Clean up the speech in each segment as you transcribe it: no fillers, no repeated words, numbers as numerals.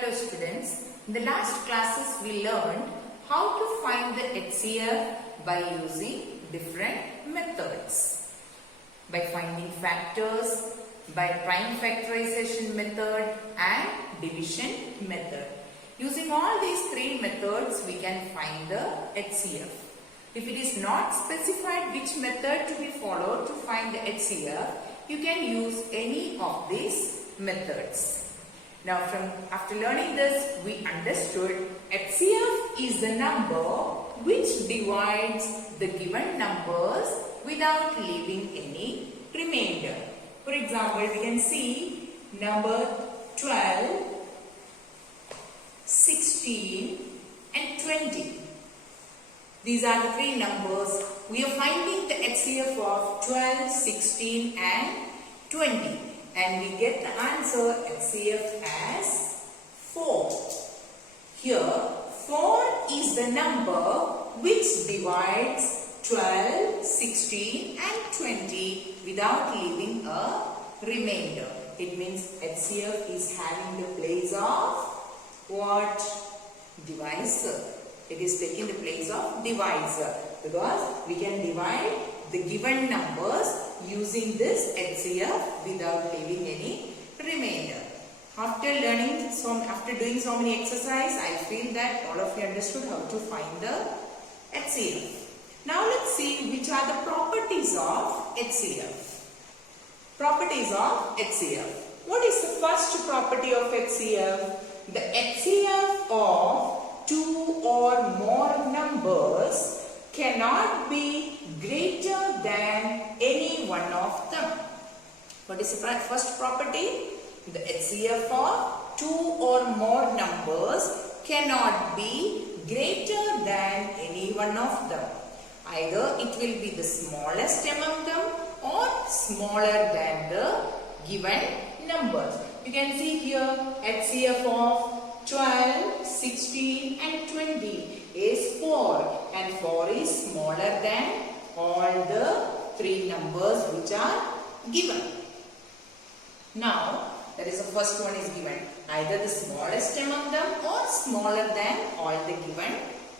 Hello students, in the last classes we learned how to find the HCF by using different methods. By finding factors, by prime factorization method and division method. Using all these three methods we can find the HCF. If it is not specified which method to be followed to find the HCF, you can use any of these methods. Now after learning this, we understood HCF is the number which divides the given numbers without leaving any remainder. For example, we can see number 12, 16 and 20. These are the three numbers. We are finding the HCF of 12, 16 and 20. And we get the answer HCF as 4. Here 4 is the number which divides 12, 16 and 20 without leaving a remainder. It means HCF is having the place of what? Divisor. It is taking the place of divisor because we can divide the given numbers using this HCF without leaving any remainder. After doing so many exercises, I feel that all of you understood how to find the HCF. Now let's see which are the properties of HCF. Properties of HCF. What is the first property of HCF? The HCF of two or more numbers cannot be greater than any one of them. What is the first property? The HCF of two or more numbers cannot be greater than any one of them. Either it will be the smallest among them or smaller than the given numbers. You can see here HCF of 12, 16 and 20 is 4 and 4 is smaller than all the three numbers which are given. Now that is the first one is given, either the smallest among them or smaller than all the given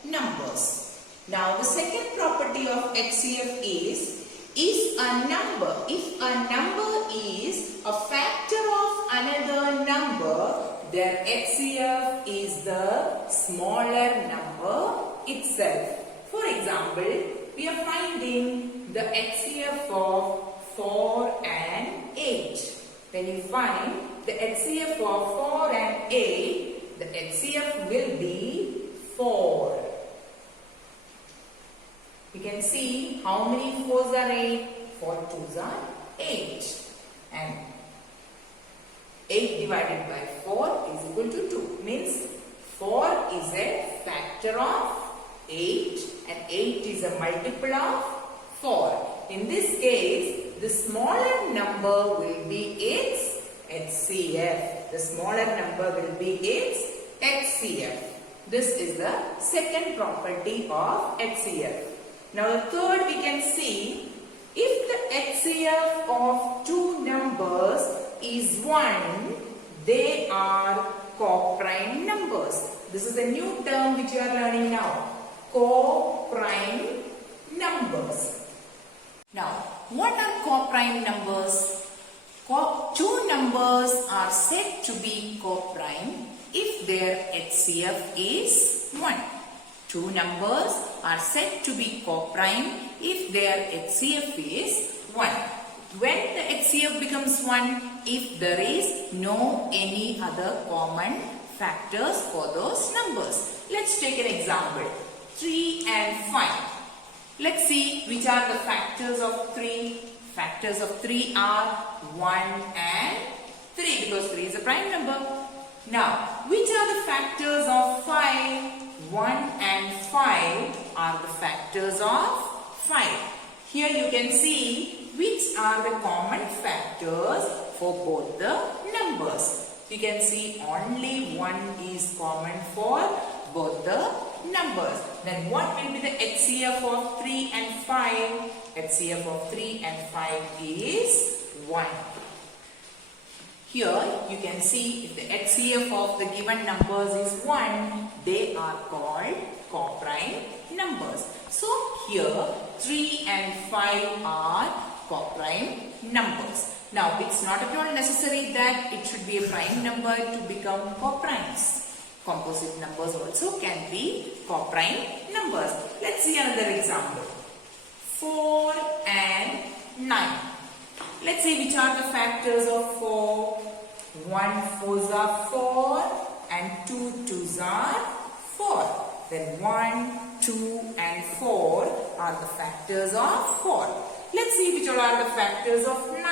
numbers. Now the second property of HCF is a number. If a number is a factor of another number, their HCF is the smaller number itself. For example, we are finding the HCF of 4 and 8. When you find the HCF of 4 and 8, the HCF will be 4. You can see how many 4s are 8? 4 2s are 8. And 8 divided by 4 is equal to 2. Means 4 is a factor of 8 and 8 is a multiple of 4. In this case, the smaller number will be its HCF. The smaller number will be its HCF. This is the second property of HCF. Now the third we can see, if the HCF of two numbers is 1, they are co-prime numbers. This is a new term which you are learning now. Co-prime numbers. Now, what are co-prime numbers? Two numbers are said to be co-prime if their HCF is 1. Two numbers are said to be co-prime if their HCF is 1. When the HCF becomes 1, if there is no any other common factors for those numbers. Let's take an example. 3 and 5. Let's see which are the factors of 3. Factors of 3 are 1 and 3 because 3 is a prime number. Now, which are the factors of 5? 1 and 5 are the factors of 5. Here you can see which are the common factors for both the numbers. You can see only 1 is common for both the numbers. Then what will be the HCF of 3 and 5? HCF of 3 and 5 is 1. Here you can see if the HCF of the given numbers is 1, they are called coprime numbers. So here 3 and 5 are coprime numbers. Now it's not at all necessary that it should be a prime number to become coprimes. Composite numbers also can be coprime numbers. Let's see another example. 4 and 9. Let's see which are the factors of 4. 1 4s are 4 and 2 2s are 4. Then 1, 2 and 4 are the factors of 4. Let's see which all are the factors of 9.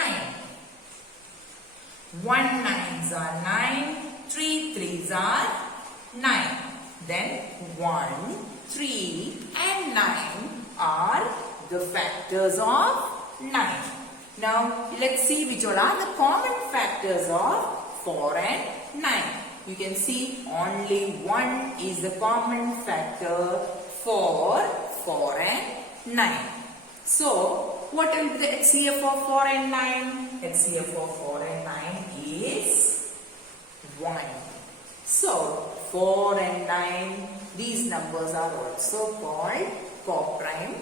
1 9s are 9, 3 3s are 9. Then 1, 3 and 9 are the factors of 9. Now let's see which all are the common factors of 4 and 9. You can see only one is the common factor for 4 and 9. So what will be the HCF of 4 and 9? HCF of 4 and 9 is 1. So 4 and 9, these numbers are also called coprime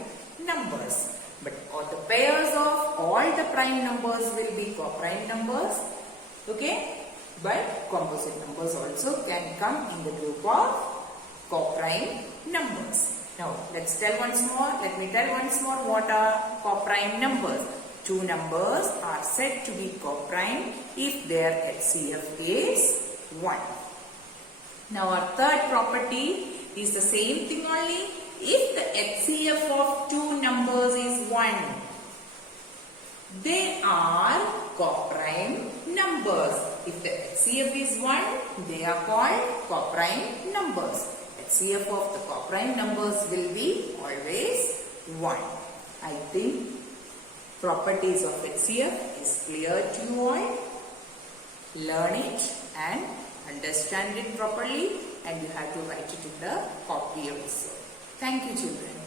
numbers. But all the pairs of all the prime numbers will be coprime numbers. Okay? But composite numbers also can come in the group of coprime numbers. Now let's tell once more. Let me tell once more what are coprime numbers. Two numbers are said to be coprime if their HCF is 1. Now our third property is the same thing only. If the HCF of two numbers is 1, they are coprime numbers. If the HCF is 1, they are called coprime numbers. HCF of the coprime numbers will be always 1. I think properties of HCF is clear to you all. Learn it and understand it properly, and you have to write it in the copy also. Thank you, children.